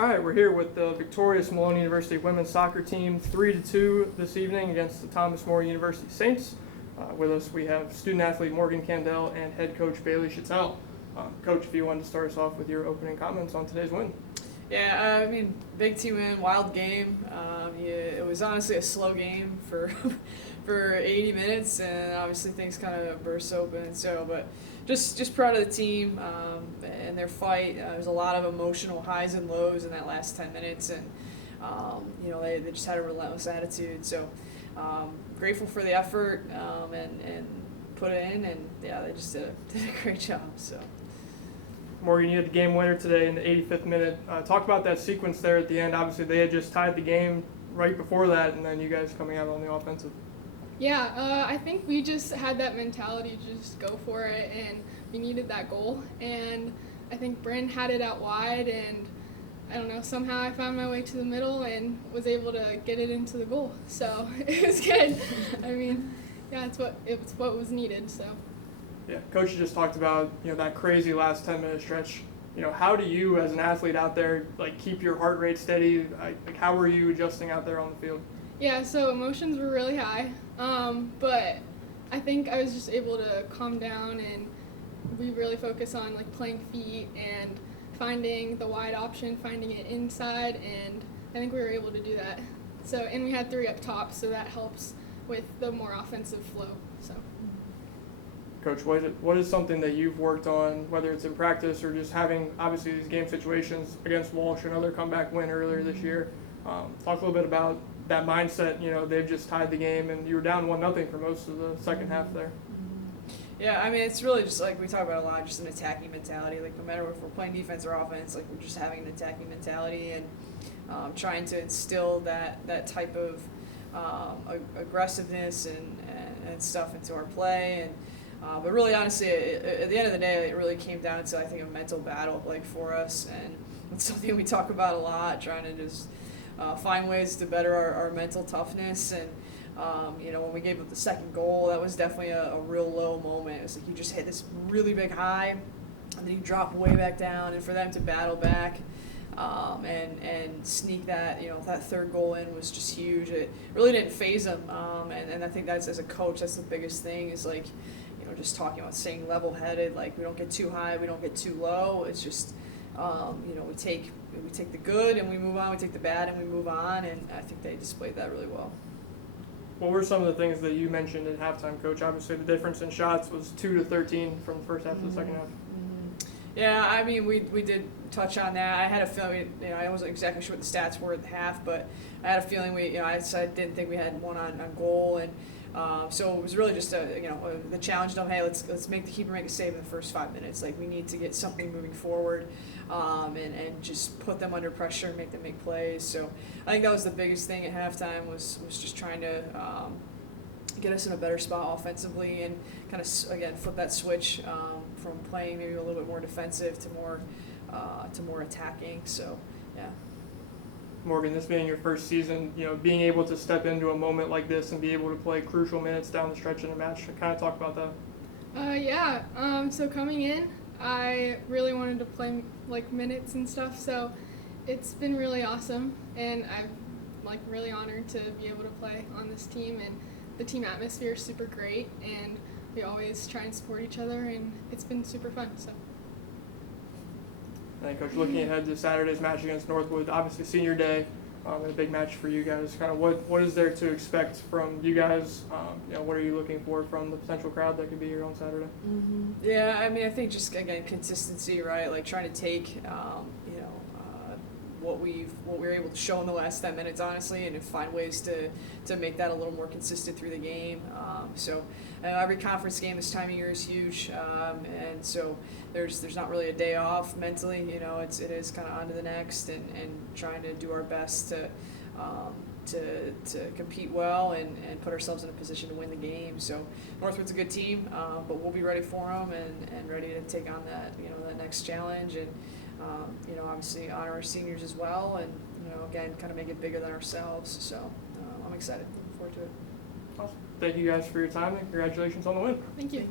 All right, we're here with the victorious Malone University women's soccer team, 3-2 this evening against the Thomas More University Saints. With us, we have student athlete Morgan Kandel and head coach Bailey Shattell. Coach, if you wanted to start us off with your opening comments on today's win. Yeah, I mean, big team win, wild game. It was honestly a slow game for for 80 minutes, and obviously things kind of burst open. So, but just proud of the team and their fight. There's a lot of emotional highs and lows in that last 10 minutes, and they just had a relentless attitude. So, grateful for the effort and put it in, and yeah, they just did a great job. So. Morgan, you had the game winner today in the 85th minute. Talk about that sequence there at the end. Obviously, they had just tied the game right before that, and then you guys coming out on the offensive. Yeah, I think we just had that mentality to just go for it, and we needed that goal. And I think Bryn had it out wide, and I don't know, somehow I found my way to the middle and was able to get it into the goal. So it was good. I mean, yeah, it's what was needed. So. Yeah, Coach just talked about that crazy last 10-minute stretch. How do you, as an athlete out there, keep your heart rate steady? How were you adjusting out there on the field? Yeah, so emotions were really high, but I think I was just able to calm down, and we really focus on playing feet and finding the wide option, finding it inside, and I think we were able to do that. So, and we had 3 up top, so that helps with the more offensive flow. So. Coach, what is something that you've worked on, whether it's in practice or just having, obviously, these game situations against Walsh, another comeback win earlier this year? Talk a little bit about that mindset. They've just tied the game, and you were down 1-0 for most of the second half there. Yeah, I mean, it's really just we talk about a lot, just an attacking mentality. No matter if we're playing defense or offense, we're just having an attacking mentality and trying to instill that type of aggressiveness and stuff into our play. But really, honestly, at the end of the day, it really came down to, I think, a mental battle, for us. And it's something we talk about a lot, trying to just find ways to better our mental toughness. And, when we gave up the second goal, that was definitely a real low moment. It was you just hit this really big high, and then you drop way back down. And for them to battle back and sneak that, that third goal in was just huge. It really didn't faze them. And I think that's, as a coach, that's the biggest thing is, just talking about staying level-headed, we don't get too high, we don't get too low. It's just, we take the good and we move on, we take the bad and we move on, and I think they displayed that really well. What were some of the things that you mentioned at halftime, Coach? Obviously, the difference in shots was 2-13 from the first half to the second half. Yeah, I mean, we did touch on that. I had a feeling, I wasn't exactly sure what the stats were at the half, but I had a feeling I didn't think we had one on goal, and so it was really just the challenge of, hey, let's make the keeper make a save in the first 5 minutes. We need to get something moving forward, and just put them under pressure and make them make plays. So I think that was the biggest thing at halftime was just trying to get us in a better spot offensively and kind of again flip that switch from playing maybe a little bit more defensive to more attacking. So yeah. Morgan, this being your first season, being able to step into a moment like this and be able to play crucial minutes down the stretch in a match, kind of talk about that. So coming in, I really wanted to play minutes and stuff, so it's been really awesome, and I'm really honored to be able to play on this team, and the team atmosphere is super great, and we always try and support each other, and it's been super fun. So. And Coach, looking ahead to Saturday's match against Northwood, obviously senior day, and a big match for you guys. Kind of what is there to expect from you guys? What are you looking for from the potential crowd that could be here on Saturday? Mm-hmm. Yeah, I mean, I think just again consistency, right? Trying to take what we were able to show in the last 10 minutes, honestly, and find ways to make that a little more consistent through the game. So every conference game this time of year is huge, and so there's not really a day off mentally. It is kind of on to the next, and trying to do our best to compete well and put ourselves in a position to win the game. So Northwood's a good team, but we'll be ready for them and ready to take on that that next challenge, and obviously honor our seniors as well, and again kind of make it bigger than ourselves. So I'm excited, looking forward to it. Awesome. Thank you guys for your time, and congratulations on the win. Thank you.